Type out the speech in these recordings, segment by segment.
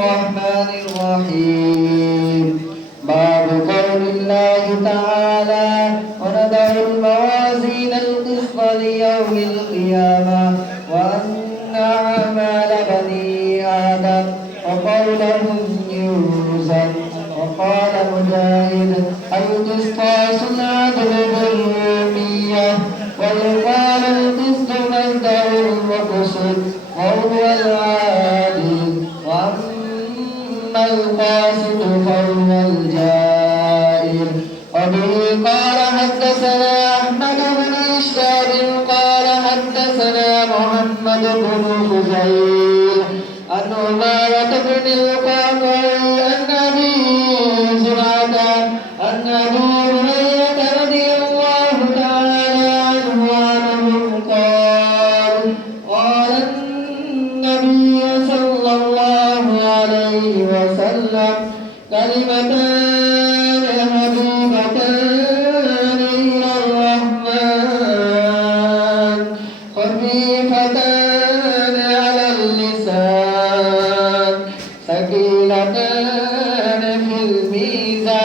الرحمن الرحيم باب قول الله تعالى ونضع الموازين القسط ليوم القيامة وأن أعمال بني آدم وقولهم يوزن وقال مجاهد القسطاس العدل بالرومية ويقال القسط مصدر المقسط وهو العادل وأما القاسط فهو الجائر وبه قال حدثنا أحمد بن إشهاب قال حدثنا محمد بن فضيل عن عمارة بن القعقاع عن أبي زرعة عن أبي هريرة رضي الله تعالى عنه أنه قال قال النبي صلى الله عليه وسلم كلمتان حبيبتان إلى الرحمن خفيفتان على اللسان ثقيلتان في الميزان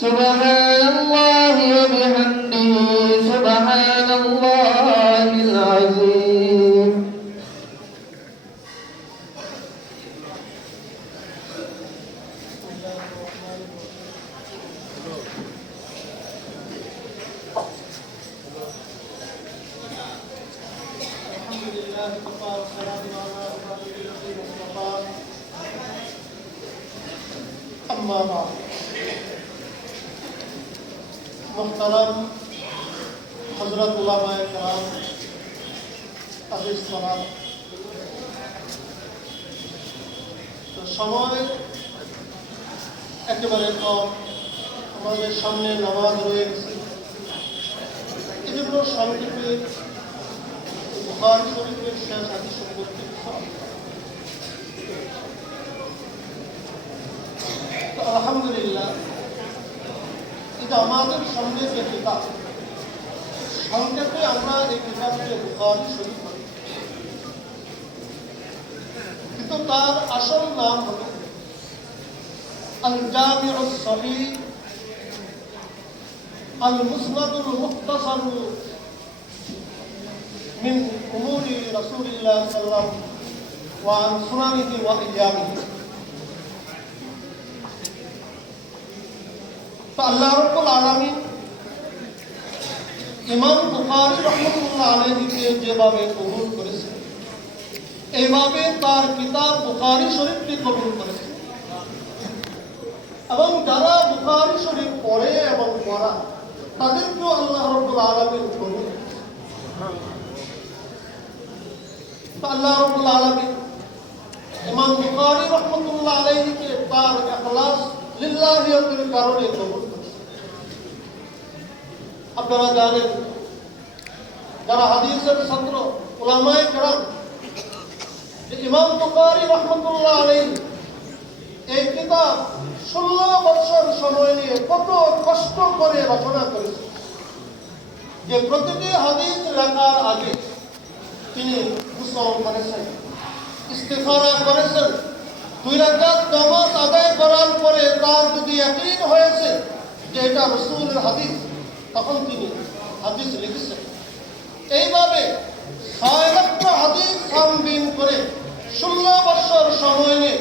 سبحان الله وبحمده سبحان الله العظيم. अम्मा बाद मुहतरम हजरत उलमाए कराम अज़ीज़ सलाम तो समय একেবারে কম আমাদের সামনে নামাজ রয়েছে এজন্য সংক্ষেপে বুখারী শরীফের শেষ হাদিস সম্পর্কে আলহামদুলিল্লাহ এটা আমাদের সামনে যে কিতাব সংক্ষেপে আমরা এই কিতাবকে বুখারী শরীফ বলি কিন্তু তার আসল নাম হলো আল জামিউস সহিহ আল মুসনাদুল মুখতাসার মিন উমুরি রাসূলিল্লাহ সাল্লাল্লাহু আলাইহি ওয়া আন সুনানিহি ওয়া আইয়ামিহি। আল্লাহ রাব্বুল আলামিন ইমাম বুখারী রাহমাতুল্লাহ আলাইহিকে যেভাবে কবুল করেছেন এইভাবে তার কিতাব বুখারী শরীফকে কবুল করেছেন এবং যারা বুখারী শরীফ পড়ে এবং পড়া তাদেরকেও আল্লাহ রাব্বুল আলামিন কবুল করেছেন। আল্লাহ রাব্বুল আলামিন ইমাম বুখারী রাহমাতুল্লাহ আলাইহিকে তার ইখলাস লিল্লাহিয়াতের কারণে কবুল করেছেন। আপনারা জানেন যারা হাদিসের ছাত্র উলামায়ে কেরাম ইমাম বুখারী রাহমাতুল্লাহ আলাইহি এই কিতাব 16 বছর সময় নিয়ে কত কষ্ট করে রচনা করেছেন যে প্রতিটি হাদিস লেখার আগে তিনি গোসল করেছেন, ইস্তিখারা করেছেন, 2 রাকাত নামাজ আদায় করার পরে তার যদি ইয়াকিন হয়েছে যে এটা রাসূলের হাদিস তখন তিনি হাদিস লিখেছেন। এইভাবে 6 লক্ষ হাদিস ছানবিন করে 16 বছর সময় নিয়ে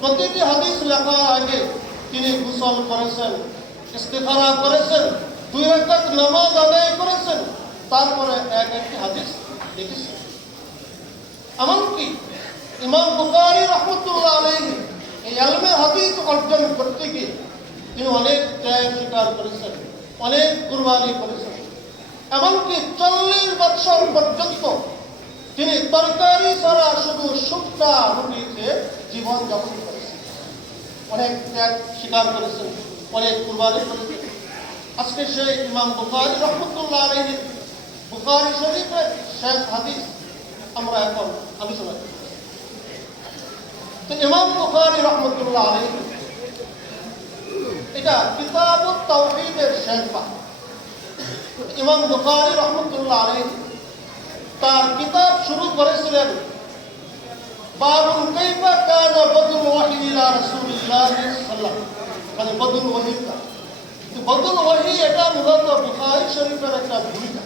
প্রতিটি হাদিস লেখার আগে তিনি গোসল করেছেন, ইস্তিখারা করেছেন, 2 রাকাত নামাজ আদায় করেছেন, তারপরে একটি হাদিস লিখেছেন। এমনকি ইমাম বুখারী রাহমাতুল্লাহ আলাইহি এই ইলমে হাদিস অর্জন করতে গিয়ে তিনি অনেক ত্যাগ স্বীকার করেছেন, অনেক কুরবানি করেছেন। এমনকি 40 বছর পর্যন্ত তিনি তরকারি ছাড়া শুধু শুকনা রুটিতে জীবন যাপন করেছেন, অনেক ত্যাগ স্বীকার করেছেন, অনেক কুরবানি করেছেন। আজকে সেই ইমাম বুখারী রাহমাতুল্লাহ আলাইহি বুখারী শরীফের শেষ হাদিস আমরা এখন আলোচনা করব। তো ইমাম বুখারী রাহমাতুল্লাহ আলাইহি এটা কিতাবুত তাওহীদের শেষ বাব। ইমাম বুখারী রাহমাতুল্লাহ আলাইহি তার কিতাব শুরু করেছিলেন বাবুন কাইফা কানা বদরুল ওয়াহি ইলা রাসূলিল্লাহ সাল্লাল্লাহু মানে বদরুল ওয়াহির কাজ। বদরুল ওয়াহি এটা মূলত বুখারী শরীফের একটা ভূমিকা।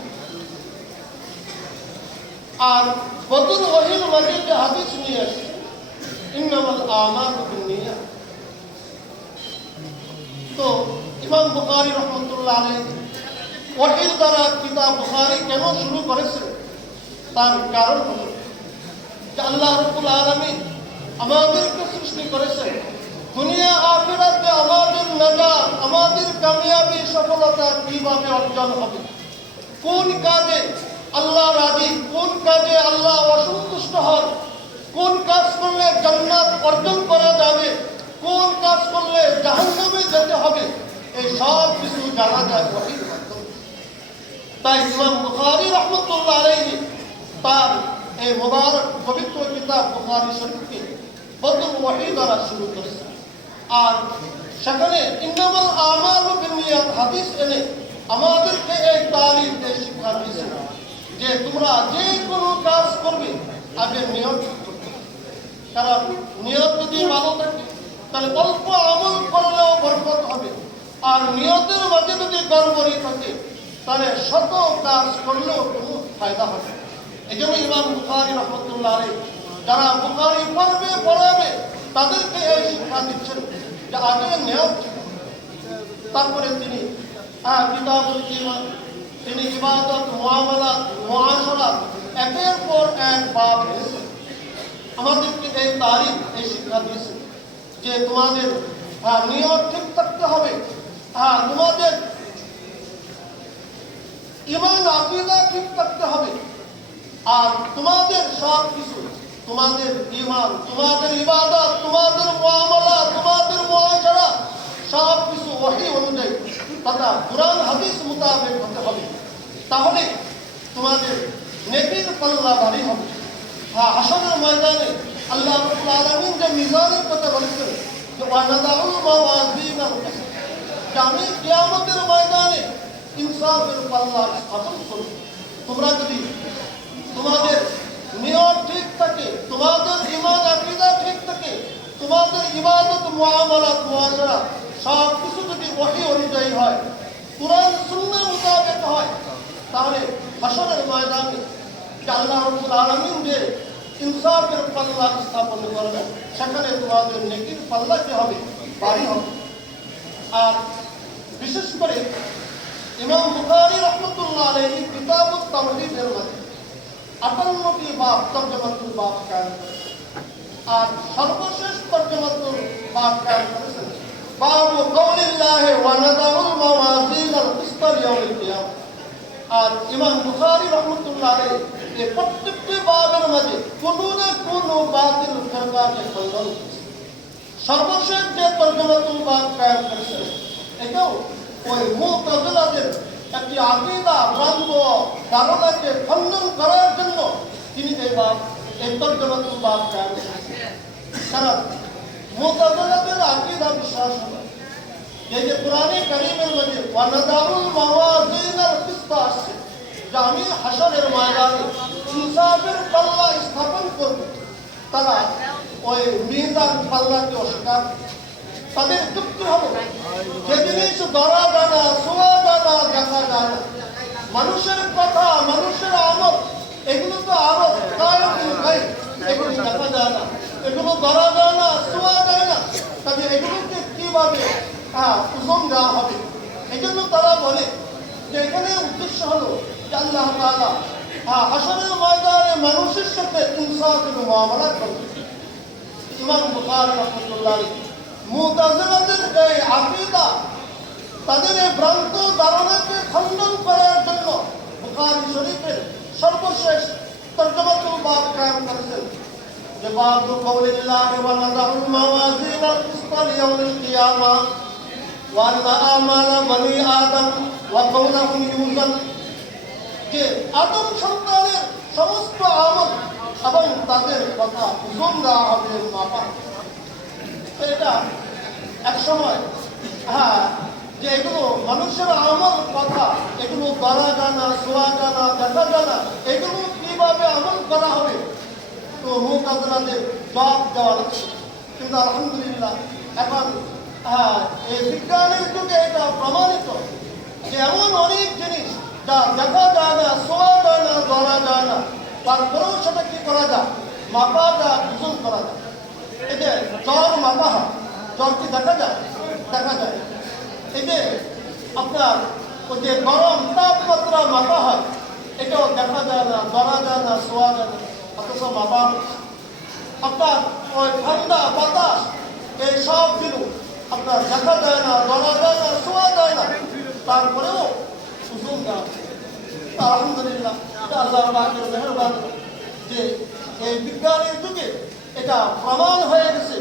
আর বদরুল ওয়াহির মাঝে যে হাদিস নিয়ে আসছে ইন্নামাল আমালু বিন্নিয়াত, তো ইমাম বুখারী রাহমাতুল্লাহ আলাইহি ওয়াহির দ্বারা কিতাব বুখারী কেন শুরু করেছেন তার কারণ হলো যে আল্লাহ রাব্বুল আলামিন আমাদেরকে সৃষ্টি করেছেন দুনিয়া আখিরাতে আমাদের নাজাত, আমাদের কামিয়াবি সফলতা কিভাবে অর্জন হবে, কোন কাজে আল্লাহ রাজি, কোন কাজে আল্লাহ অসন্তুষ্ট হন, কোন কাজ করলে জান্নাত অর্জন করা যাবে, কোন কাজ করলে জাহান্নামে যেতে হবে, এই সব কিছু জানা যায় ওয়াহির মাধ্যমে। তাই ইমাম বুখারী রাহমাতুল্লাহ আলাইহি তার এই মুবারক পবিত্র কিতাব বুখারী শরীফকে বদরুল ওয়াহি দ্বারা শুরু করেছেন। আর সেখানে ইন্নামাল আমালু বিন্নিয়াত হাদিস এনে আমাদেরকে এই তালিম, এই শিক্ষা দিয়েছেন যে তোমরা যে কোনো কাজ করবে আগে নিয়ত করতে হবে। কারণ নিয়ত যদি ভালো থাকে তাহলে অল্প আমল করলেও বরকত হবে, আর নিয়তের মাঝে যদি গড়বড়ি থাকে তাহলে শত কাজ করলেও কোনো ফায়দা হবে। এই জন্য ইমাম বুখারী রাহমাতুল্লাহ আলাইহি যারা বুখারী পড়বে পড়াবে তাদেরকে এই শিক্ষা দিচ্ছেন যে আগে নিয়ত, তারপরে তিনি কিতাবুল ঈমান, তিনি ইবাদত, মুআমালাত, মুআশারাত একের পর এক বাব দিয়েছেন। আমাদেরকে এই তারিখ, এই শিক্ষা দিয়েছেন যে তোমাদের নিয়ত ঠিক থাকতে হবে, তোমাদের ঈমান আকীদা ঠিক থাকতে হবে, আর তোমাদের সব কিছু, তোমাদের ঈমান, তোমাদের ইবাদত, তোমাদের মুআমালাত, তোমাদের মুআশারাত সব কিছু ওহী অনুযায়ী তথা কুরআন হাদিস মোতাবেক হতে হবে। তাহলে তোমাদের নেকির পাল্লা ভারী হবে। হাশরের ময়দানে আল্লাহ রাব্বুল আলামিন যে মিজানের কথা বলেছেন যে ওয়ানাদাউল মাওয়াজিনাল কিসত, যে আমি কিয়ামতের ময়দানে ইনসাফের পাল্লা স্থাপন করব। তোমরা যদি তোমাদের নিয়ত ঠিক থাকে, তোমাদের ঈমান আকীদা ঠিক থাকে, তোমাদের ইবাদত, মুআমালাত, মুআশারাত সব কিছু যদি ওহী অনুযায়ী হয়, কুরআন সুন্নাহ মোতাবেক হয়, তাহলে হাশরের ময়দানে আল্লাহ রাব্বুল আলামিন যে ইনসাফের পাল্লা স্থাপন করবেন সেখানে তোমাদের নেকির পাল্লা কি হবে, ভারী হবে। আর বিশেষ করে ইমাম বুখারী রাহমাতুল্লাহ আলাইহি কিতাবুত তাওহীদের মধ্যে 58টি বাব তরজমাতুল বাব কায়েম করেছেন। আর সর্বশেষ তরজমাতুল বাব কায়েম করেছেন বাবু কাউলিল্লাহি ওয়া নাদাউল মাওয়াজিনাল কিসত লিয়াউমিল কিয়ামah। আর ইমাম বুখারী রাহমাতুল্লাহ আলাইহি এই প্রত্যেকটি বাবের মাঝে কোনো না কোনো বাতিল ফিরকাকে খণ্ডন করেছেন। সর্বশেষ যে তরজমাতুল বাব কায়েম করেছেন এটাও ওই মুতাজিলাদের একটি আকীদা, ভ্রান্ত ধারণাকে খণ্ডন করার জন্য তিনি এই তরজমাতুল বাব কায়েম করেছেন। কারণ মুতাজিলাদের আকীদা বিশ্বাস হলো এই যে কোরআনে কারীমের মধ্যে ওয়ানাদাউল মাওয়াজিনাল কিসত আছে, যে আমি হাশরের ময়দানে ইনসাফের পাল্লা স্থাপন করব, তারা ওই মিজান পাল্লাকে অস্বীকার, তাদের যুক্তি হলো যে জিনিস ধরা যায় না, ছোঁয়া যায় না, দেখা যায় না, মানুষের কথা, মানুষের আমল, এগুলো তো আরো এগুলো দেখা যায় না, এগুলো ধরা যায় না, ছোঁয়া যায় না, তাহলে এগুলোকে কিভাবে ওজন দেওয়া হবে? এই জন্য তারা বলে যে এখানে উদ্দেশ্য হলো যে আল্লাহ তাআলা হাশরের ময়দানে মানুষের সাথে ইনসাফের মুআমালা করবে। ইমাম বুখারী রাহমাতুল্লাহ আলাইহি মুতাজিলাদের এই আকীদা, তাদের এই ভ্রান্ত ধারণাকে খণ্ডন করার জন্য বুখারী শরীফের সর্বশেষ তরজমাতুল বাব কায়েম করেছেন যে বাবু কাউলিল্লাহি ওয়া নাদাউল মাওয়াজিনাল কিসত লিয়াউমিল কিয়ামাহ ওয়া আন্না আমালা বনি আদম ওয়া কাউলাহুম ইউজান, যে আদম সন্তানের সমস্ত আমল এবং তাদের কথা ওজন দেওয়া হবে, মাপা। এটা এক সময় যে এগুলো মানুষের আমল, কথা, এগুলো ধরা জানা, ছোঁয়া জানা, দেখা জানা, এগুলো কিভাবে আমল করা হবে তো মুকাদ্দরাতে জবাব দেওয়া লাগছে। কিন্তু আলহামদুলিল্লাহ এখন এই বিজ্ঞানের যুগে এটা প্রমাণিত যে এমন অনেক জিনিস যা দেখা যায় না, ছোঁয়া যায় না, ধরা যায় না, তারপরেও সেটা কি করা যায়, মাপা যায়, ওজন করা যায়। এই যে জ্বর মাপা হয়, জ্বর কি দেখা যায়? দেখা যায়। এই যে আপনার ওই যে গরম তাপমাত্রা মাপা হয়, এটাও দেখা যায় না, ধরা যায় না, ছোঁয়া যায় না, অথচ মাপা আপনার ওই ঠান্ডা বাতাস, এই সব জিনিস আপনার দেখা যায় না, ধরা যায় না, ছোঁয়া যায় না, তারপরেও ওজন দেওয়া। আলহামদুলিল্লাহ এটা আল্লাহ পাকের মেহেরবানি যে এই বিজ্ঞানের যুগে এটা প্রমাণ হয়ে গেছে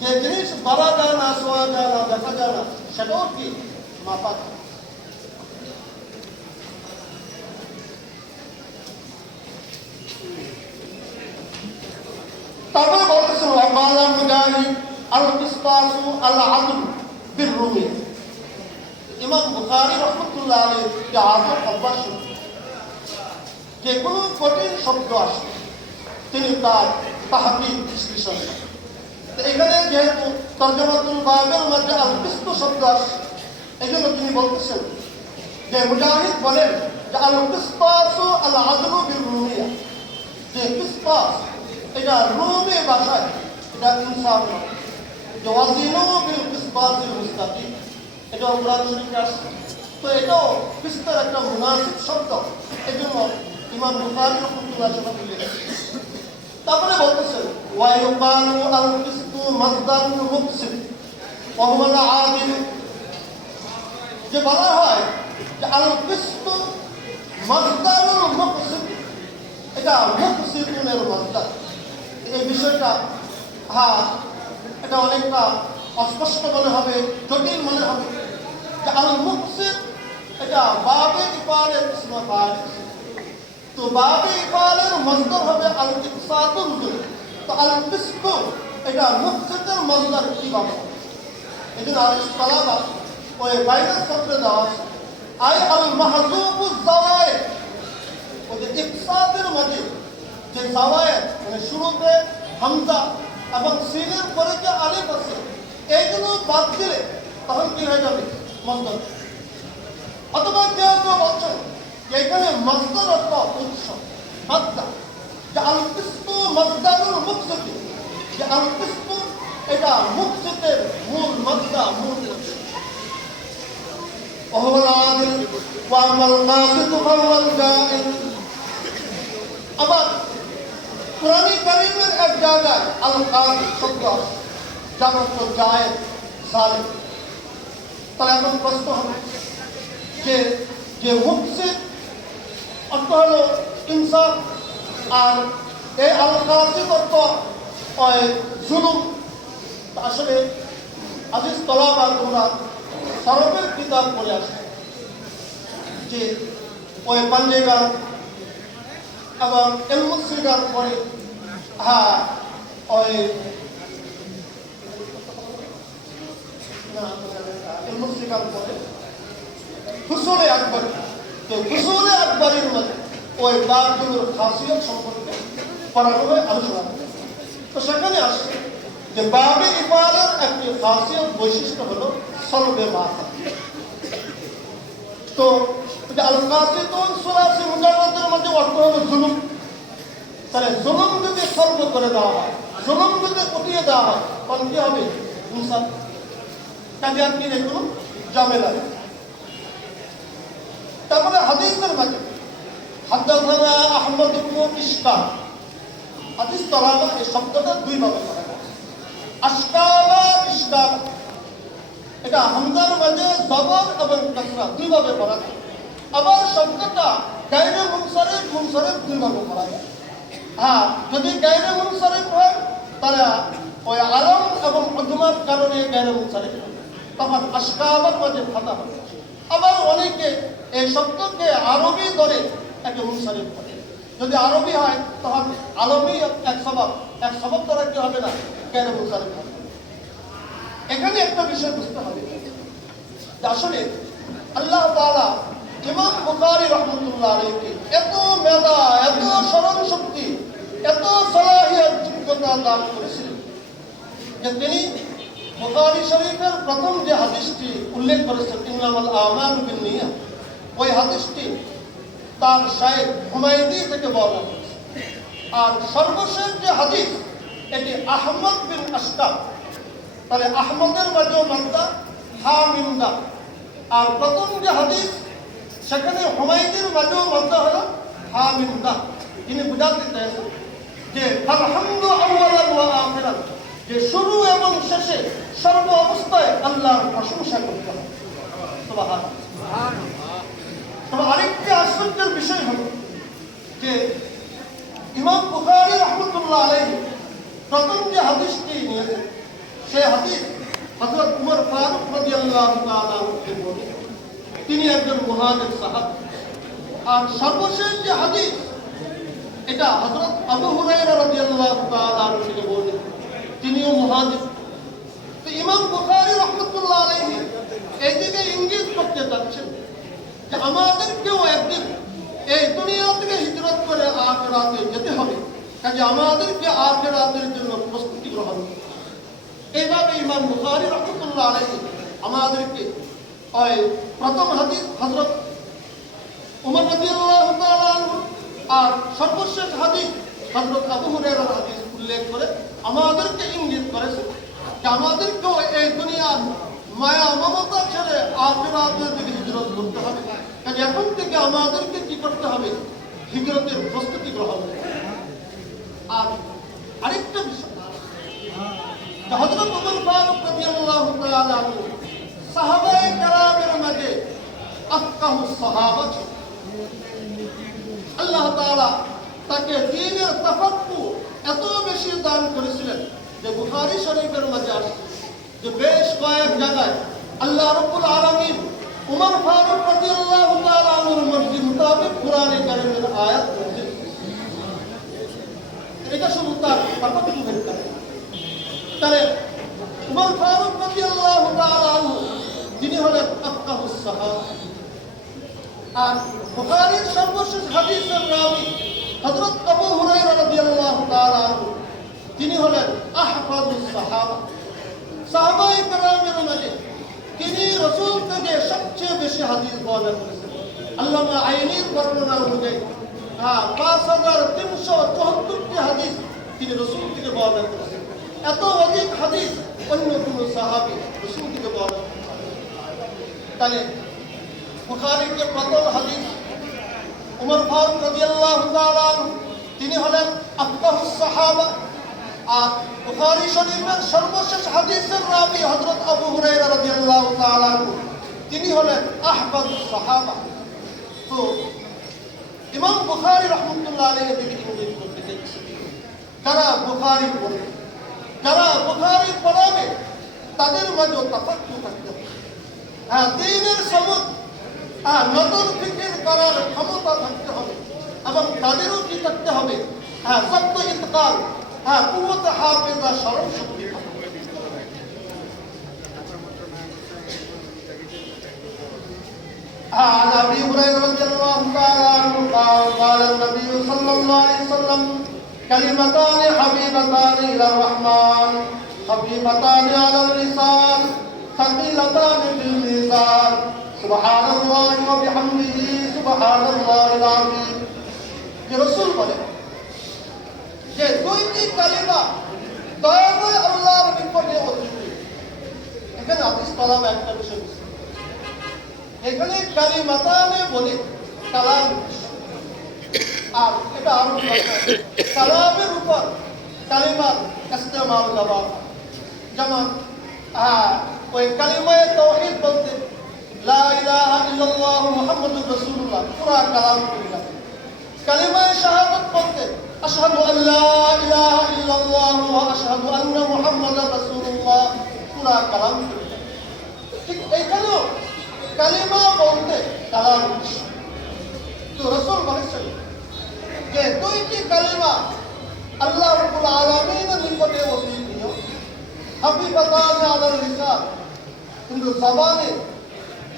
যে জিনিস ধরা যায় না, ছোঁয়া যায় না, দেখা যায় না, সেটাও কি মাপা যায়। তারপরে বলতেছেন ওয়াকালা মুজাহিদ আল কিসতাসু আল আদল বিররুমি। ইমাম বুখারী রাহমাতুল্লাহ আলাইহি যে আদল অভ্যাস, যে কোনো কঠিন শব্দ আসে তিনি তার তাহকিক বিশ্লেষণ করেন। তো এখানে যেহেতু তরজমাতুল বাবের মধ্যে আল কিসত শব্দ আসে, এই জন্য তিনি বলতেছেন যে মুজাহিদ বলেন যে আল কিসতাসু আল আদলু বিররুমিয়া, যে কিসতাস এটা রুমি ভাষায় এটা ইনসাফ নয়, যে ওয়াজিনু বিল কিসতাসিল মুস্তাকিম, এটা কোরআন শরীফে আসছে। তো এটাও কিসতের একটা মুনাসিব শব্দ, এই জন্য ইমাম বুখারী রাহমাতুল্লাহ আলাইহি উল্লেখ। তারপরে বলতেছেন ওয়া ইউকালু আল কিসতু মাসদারুল মুকসিব ওয়া হুয়া আল আদিল, যে বলা হয় যে আল কিসতু মাসদারুল মুকসিব, এটা মুকসিবুনের মাসদার। এই বিষয়টা এটা অনেকটা অস্পষ্ট মনে হবে, জটিল মনে হবে যে আল মুকসিব এটা বাবে ইফালের ইসমা ফাইল, তো বাবে ইফালের মাসদার হবে আল ইকসাতুল যুল, তো আল কিসতু এটা মুকসিদের মাসদার কিভাবে? এজন্য আল ইসতালাবা ওই বাইরের সূত্রে দেওয়া আছে আই আল মাহজুবুজ জাওয়ায়েদ, ওই যে ইকসাতের মধ্যে যে জাওয়ায়েদ মানে শুরুতে হামজা এবং সিনের পরে যে আলিফ আছে এইগুলো বাদ দিলে তখন কি হয়ে যাবে? মাসদার। অথবা কেউ কেউ বলছেন এখানে মাসদার অর্থ উৎস, মাদ্দা, যে আল কিসতু মাসদারুল মুকসিদ, যে আল কিসতু এটা মুকসিদের মূল মাদ্দা, মূল উৎস। ওহুল আদিল ওয়া আমাল কাসিতু ফাওয়াল জাইল। আবার কোরআন কারীমের এক জায়গায় আল কাসিত শব্দ যার অর্থ জায়েদ, জালেম। তাহলে এখন প্রশ্ন হবে যে যে মুকসিদ অর্থ হলো ইনসাফ, আর এই আল কাসিত অর্থ জুলুম। আসলে আজিজ তলাবা তোমরা সরফের কিতাব পড়ে আসে যে ওই পাঞ্জেগার এবং এলমুসিগার পরে ওই এলমুসিগার পরে হুসুলে আকবরী, তো হুসুলে আকবরীর মধ্যে ওই বাবগুলোর খাসিয়ত সম্পর্কে পড়ানো হয়, আলোচনা করে। তো সেখানে আসছে যে বাবে ইফালের একটি খাসিয়ত বৈশিষ্ট্য হলো সলবে মাথা। তো আল কাসিতুন সুলাসি মুজাররাদের মধ্যে অর্থ হলো জুলুম। তাহলে জুলুম যদি সলব করে দেওয়া হয়, জুলুম যদি উঠিয়ে দেওয়া হয়, তখন কি হবে? ইনসাফ। কাজে আর কি এগুলো ঝামেলা। তারপরে হাদিসের মাঝে হাদাসানা আহমদ ইবনে ইসকাব, হাদিস তলাবা এই শব্দটা দুই ভাবে করা হয়, আশকাবা ইসকাব। এটা হামজার মাঝে জবর এবং কাসরা দুই ভাবে করা হয়। আবার শব্দটা গায়রে মুনসারিফ মুনসারিফ দুই ভাবে করা হয়। যদি গায়রে মুনসারিফ হয় তাহলে ওই আলম এবং উজমার কারণে গায়রে মুনসারিফ হয়, তখন আশকাবার মাঝে ফাতা হয়। আবার অনেকে এই শব্দকে আরবি ধরে একে মুনসারিফ করে। যদি আরবি হয় তখন আলমী এক সবব দ্বারা কি হবে না, গায়রে মুনসারিফ হবে। এখানে একটা বিষয় বুঝতে হবে যে আসলে আল্লাহ তাআলা ইমাম বুখারী রাহমাতুল্লাহ আলাইহি এত মেধা, এত স্মরণ শক্তি, এত সলাহিয়ত যোগ্যতা দান করেছিলেন যে তিনি বুখারী শরীফের প্রথম যে হাদিসটি উল্লেখ করেছেন ইন্নামাল আমালু বিন্নিয়াত, ওই হাদিসটি তার শাইখ হুমায়দি থেকে বর্ণনা করেছেন। আর সর্বশেষ যে হাদিস এটি আহমদ বিন আশকাব, তাহলে আহমদের মাঝেও মাদ্দা, হা মিম দা। আর প্রথম যে হাদিস সেখানে হুমায়দির মাঝেও মাদ্দা হলো হা মিম দা। তিনি বুঝাতে চাইছেন যে আলহামদু আউয়ালান ওয়া আখিরান, যে শুরু এবং শেষে সর্ব অবস্থায় আল্লাহর প্রশংসা করতে হবে। সুবহানাল্লাহ। তবে আরেকটি আশ্চর্যের বিষয় হলো যে ইমাম বুখারী রাহমাতুল্লাহ আলাইহি প্রথম যে হাদিসটি নিয়েছেন সেই হাদিস হযরত উমর ফারুক রাদিয়াল্লাহু তাআলা আনহু বলেন, তিনি একজন মুহাজির সাহাবী। আর সর্বশেষ যে হাদিস এটা হযরত আবু হুরায়রা রাদিয়াল্লাহু তাআলা আনহু থেকে বলেন, তিনিও মুহাজির। তো ইমাম বুখারী রাহমাতুল্লাহ আলাইহি এইদিকে ইঙ্গিত করতে চাচ্ছেন যে আমাদেরকেও একদিন এই দুনিয়া থেকে হিজরত করে আখিরাতে যেতে হবে, কাজে আমাদেরকে আখিরাতের জন্য প্রস্তুতি গ্রহণ করতে হবে। এইভাবে ইমাম বুখারী রাহমাতুল্লাহ আলাইহি আমাদেরকে ওই প্রথম হাদিস হযরত উমর রাদিয়াল্লাহু তাআলা আনহু আর সর্বশেষ হাদিস হযরত আবু হুরায়রার হাদিস উল্লেখ করে আমাদেরকে ইঙ্গিত করেছেন যে আমাদেরকেও এই দুনিয়ার মায়া মমতা ছেড়ে আখিরাতের দিকে হিজরত করতে হবে। কাজে এখন থেকে আমাদেরকে কি করতে হবে? হিজরতের প্রস্তুতি গ্রহণ করতে হবে। আর আরেকটা বিষয়, হযরত উমর ফারুক রাদিয়াল্লাহু তাআলা আনহু সাহাবায়ে কেরামের মাঝে আফকাহুস সাহাবা ছিলেন। আল্লাহ তাআলা তাকে দ্বীনের তাফাক্কু এত বেশি দান করেছিলেন যে বুখারী শরীফের মাঝে আসে যে বেশ কয়েক জায়গায় আল্লাহ রাব্বুল আলামিন উমর ফারুক রাদিয়াল্লাহু তাআলা আনহুর মর্জি মোতাবেক কুরআনে কারীমের আয়াত নাযিল করেছেন। এটা শুধু তার তাফাক্কুরের কারণে। তাহলে উমর ফারুক রাদিয়াল্লাহু তাআলা আনহু তিনি হলেন আফকাহুস সাহাবা। আর বুখারীর সর্বশেষ হাদিসের রাবী হযরত আবু হুরায়রা রাদিয়াল্লাহু তাআলা আনহু তিনি হলেন আহফাজুস সাহাবা। সাহাবায়ে কেরামের মাঝে তিনি রাসূল থেকে সবচেয়ে বেশি হাদিস বর্ণনা করেছেন। আল্লামা আইনির বর্ণনা অনুযায়ী 5374টি হাদিস তিনি রাসূল থেকে বর্ণনা করেছেন। এত অধিক হাদিস অন্য কোনো সাহাবী রাসূল থেকে বর্ণনা করেছেন। তাহলে বুখারীর যে প্রথম হাদিস উমর ফারুক রাদিয়াল্লাহু তাআলা আনহু তিনি হলেন আফকাহুস সাহাবা। আর বুখারী শরীফের সর্বশেষ হাদিসের রাবী হযরত আবু হুরায়রা রাদিয়াল্লাহু তাআলা আনহু তিনি হলেন আহফাজুস সাহাবা। তো ইমাম বুখারী রাহমাতুল্লাহ আলাইহি দিকে ইঙ্গিত করতে চাইছেন যারা বুখারী পড়ে, যারা বুখারী পড়াবে তাদের মাঝে তাফাক্কু থাকতে হবে। দ্বীনের সমুদ নজর ফিকির করার ক্ষমতা থাকতে হবে এবং তাদেরও কি থাকতে হবে? সত্য ইতকাল, কুওয়াত হাফেজা, স্মরণ শক্তি থাকতে হবে। عن ابي هريره رضي الله تعالى عنه قال قال النبي صلى الله عليه وسلم كلمتان حبيبتان الى الرحمن خفيفتان على اللسان ثقيلتان في الميزان سبحان الله وبحمده سبحان الله العظيم। যে রাসূল বলেন যে দুইটি কালিমা দয়া করে আল্লাহর নিকটে অতি প্রিয়। এখানে হাদিস কালাম একটা বিষয়, এখানে কালিমাতানে বলে কালাম, আর এটা আরো কালামের উপর কালিমার ইস্তেমাল ব্যবহার। যেমন ওই কালিমায়ে তাওহীদ বলতে লা ইলাহা ইল্লাল্লাহ মুহাম্মাদুর রাসূলুল্লাহ পুরা কালাম কইলা। কালিমায়ে শাহাদাত বলতে আশহাদু আল্লা ইলাহা ইল্লাল্লাহ ওয়া আশহাদু আন্না মুহাম্মাদার রাসূলুল্লাহ পুরা কালাম কইলা। ঠিক এইখানেও কালিমা বলতে কালাম। তো রাসূল বলেছেন যে দুইটি কালিমা আল্লাহ রাব্বুল আলামিনের নিকটে অতি প্রিয়, হাবিবাতান আলাল লিসান, কিন্তু জবানে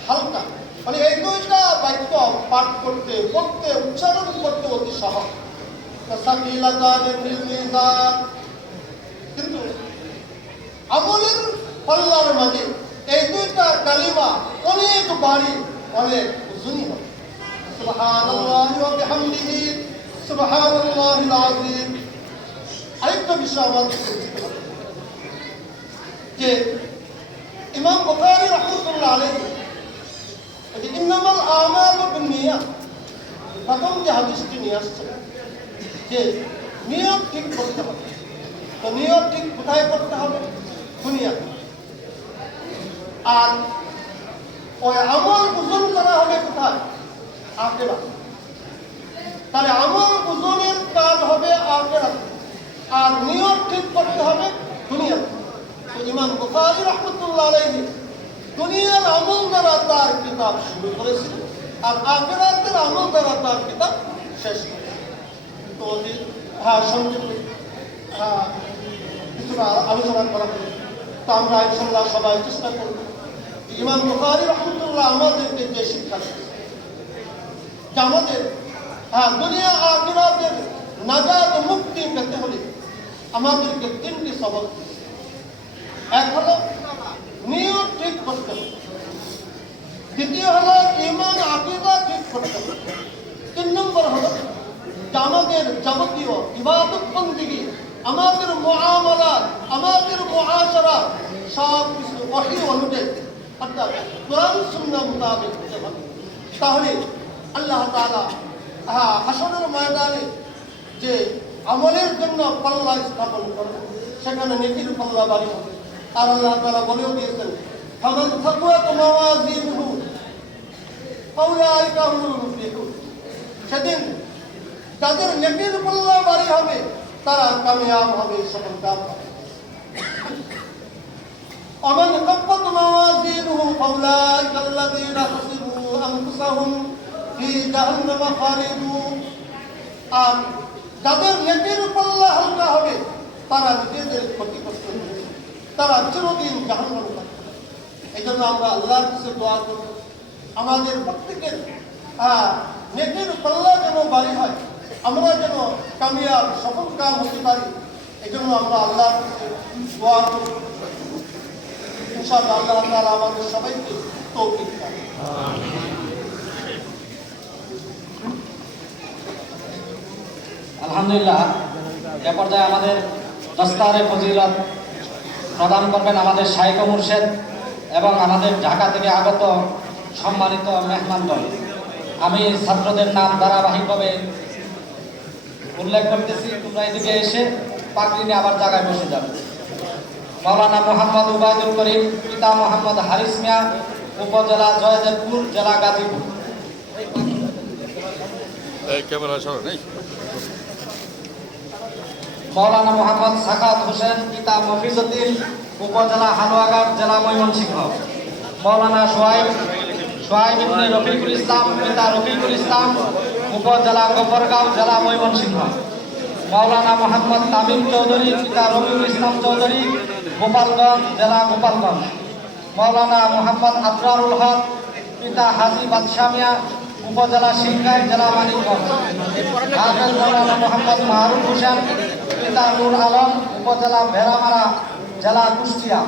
হালকা, মানে এই দুইটা বাক্য পাঠ করতে, বলতে, উচ্চারণ করতে অতি সহজ। সাকিলাতান ফিল মিজান। কিন্তু আমলের পাল্লার মাঝে এই দুইটা কালিমা অনেক ভারী, অনেক ওজনী হবে। সুবহানাল্লাহি ওয়া বিহামদিহি সুবহানাল্লাহিল আযীম। আরেকটা বিষয় আমাদের বুঝতে হবে যে ইমাম বুখারী রাহমাতুল্লাহ আলাইহি ইন্নামাল আমালু বিন্নিয়াত প্রথম যে হাদিসটি নিয়ে আসছে যে নিয়ত ঠিক করতে হবে। তো নিয়ত ঠিক কোথায় করতে হবে? দুনিয়াতে। আর ওই আমল ওজন করা হবে কোথায়? আখিরাত। তাহলে আমল ওজনের কাজ হবে আখিরাত, আর নিয়ত ঠিক করতে হবে দুনিয়াতে। তো ইমাম বুখারী রাহমাতুল্লাহ আলাইহি দুনিয়ার আমল দ্বারা তার কিতাব শুরু করেছিলেন, আর আখিরাতের আমল দ্বারা তার কিতাব শেষ করেছিলেন। তো সংক্ষেপে কিছুটা আলোচনা করা হবে। তো আমরা ইনশাআল্লাহ সবাই চেষ্টা করব ইমাম বুখারী রাহমাতুল্লাহ আমাদেরকে যে শিক্ষা দিয়েছেন যে আমাদের দুনিয়া আখিরাতের নাজাত মুক্তি পেতে হলে আমাদেরকে তিনটি সবক দিয়েছে। এক হলো নিয়ত ঠিক করতে হবে, দ্বিতীয় হলো ঈমান আকীদা ঠিক করতে হবে, 3 নম্বর হলো আমাদের যাবতীয় ইবাদত বন্দেগী, আমাদের মুআমালাত, আমাদের মুআশারা সব কিছু ওহী অনুযায়ী অর্থাৎ কোরআন সুন্নাহ মোতাবেক হতে হবে। তাহলে আল্লাহ তাআলা হাসরের ময়দানে যে আমলের জন্য পাল্লা স্থাপন করবে সেখানে নেকির পাল্লা বাড়ি হবে। আর আল্লাহ তাআলা বলেও দিয়েছেন ফামান সাকুয়াত মাওয়াজিনুহু ফাউলাইকা হুমুল মুফলিহুন। সেদিন যাদের নেকির পাল্লা বাড়ি হবে তারা কামিয়াব হবে, সফলকাম হবে। ومن خفت موازينه فأولئك الذين خسروا أنفسهم في جهنم خالدون। আর যাদের নেকির পাল্লা হালকা হবে তারা নিজেদের ক্ষতিগ্রস্ত হবে, তারা চিরদিন জাহান্নামে থাকবে। এই জন্য আমরা আল্লাহর কাছে দোয়া করব আমাদের প্রত্যেকের নেকির পাল্লা যেন বাড়ি হয়, আমরা যেন কামিয়াব সফল কাম হতে পারি। এই জন্য আমরা আল্লাহর কাছে দোয়া করব। ইনশাআল্লাহ আল্লাহ তাআলা আমাদের সবাইকে তৌফিক দান। আলহামদুলিল্লাহ, এ পর্যায়ে আমাদের দস্তারে ফজিলত প্রদান করবেন আমাদের শাইখ মুর্শেদ এবং আমাদের ঢাকা থেকে আগত সম্মানিত মেহমানগণ। আমি ছাত্রদের নাম ধারাবাহিকভাবে উল্লেখ করতেছি, তোমরা এদিকে এসে পাগড়ি নিয়ে আবার জায়গায় বসে যাবে। মাওলানা মোহাম্মদ উবাইদুল করিম, পিতা মোহাম্মদ হারিস মিয়া, উপজেলা জয়দেবপুর, জেলা গাজীপুর। মাওলানা মোহাম্মদ সাখাত হোসেন, পিতা মফিজউদ্দিন, উপজেলা হালুয়াঘাট, জেলা ময়মনসিংহ। মাওলানা সোহাইব ইবনে রফিকুল ইসলাম, পিতা রফিকুল ইসলাম, উপজেলা গফরগাঁও, জেলা ময়মনসিংহ। মাওলানা মোহাম্মদ তামিম চৌধুরী, পিতা রবিউল ইসলাম চৌধুরী, গোপালগঞ্জ, জেলা গোপালগঞ্জ। মাওলানা মোহাম্মদ আবরারুল হক, পিতা হাজী বাদশাহ মিয়া, উপজেলা সিংগাইর, জেলা মানিকগঞ্জ। হাফেজ মাওলানা মোহাম্মদ মাহরুফ হোসেন, পিতা নূর আলম, উপজেলা ভেড়ামারা, জেলা কুষ্টিয়া।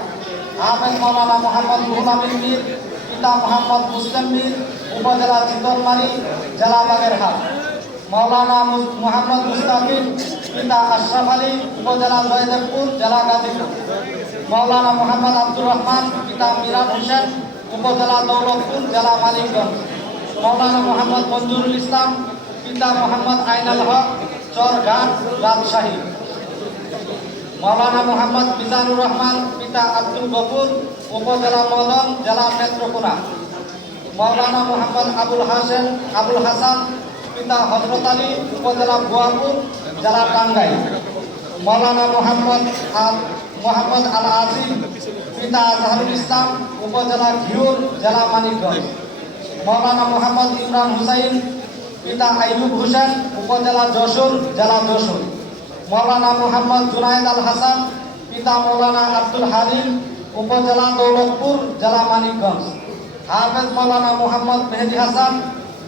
হাফেজ মাওলানা মোহাম্মদ রুহুল আমিন মীর, পিতা মোহাম্মদ মুসলিম মীর, উপজেলা চিতলমারী, জেলা বাগেরহাট। মাওলানা মোহাম্মদ মুস্তাকিম, পিতা আশরাফ আলী, উপজেলা জয়দেবপুর, জেলা গাজীপুর। মাওলানা মোহাম্মদ আব্দুর রহমান, পিতা মিরান হোসেন, উপজেলা দৌলতপুর, জেলা মানিকগঞ্জ। মাওলানা মোহাম্মদ মঞ্জুরুল ইসলাম, পিতা মোহাম্মদ আইনাল হক, চরঘাট, রাজশাহী। মাওলানা মোহাম্মদ মিজানুর রহমান, পিতা আব্দুল গফুর, উপজেলা মদন, জেলা নেত্রকোনা। মাওলানা মোহাম্মদ আবুল হাসান, পিতা হযরত আলী, উপজেলা ভুয়াপুর, জেলা টাঙ্গাইল। মাওলানা মোহাম্মদ আল আজিম, পিতা আজহারুল ইসলাম, উপজেলা ঘিওর, জেলা মানিকগঞ্জ। মাওলানা মোহাম্মদ ইমরান হুসাইন, পিতা আইয়ুব হোসেন, উপজেলা যশোর, জেলা যশোর। মাওলানা মোহাম্মদ জুনায়েদ আল হাসান, পিতা মাওলানা আব্দুল হালিম, উপজেলা দৌলতপুর, জেলা মানিকগঞ্জ। হাফেজ মাওলানা মোহাম্মদ মেহেদী হাসান,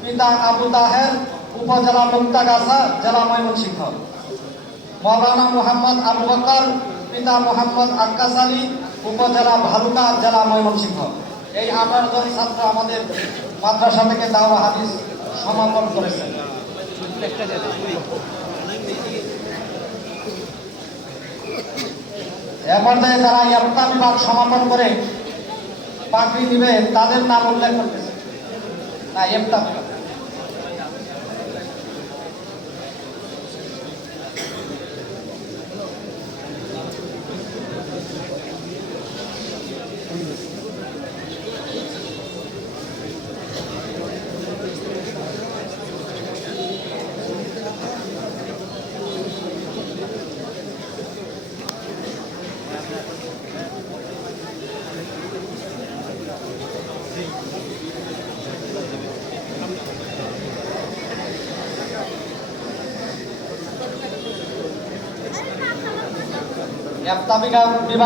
পিতা আবু তাহের, উপজেলা মুক্তাগাছা, জেলা ময়মনসিংহ। মৌলানা মোহাম্মদ আবু বকর, পিতা মোহাম্মদ আক্কাস আলী, উপজেলা ভালুকা, জেলা ময়মনসিংহ। এই 18 জন ছাত্র আমাদের মাদ্রাসা থেকে দাওয়া হাদিস সমাপন করেছেন। এ পর্যায়ে যারা ইফতা বিভাগ সমাপন করে পাগড়ি নিবে তাদের নাম উল্লেখ করতেছে না। ইফতা বিভাগ ইফতা বিভাগ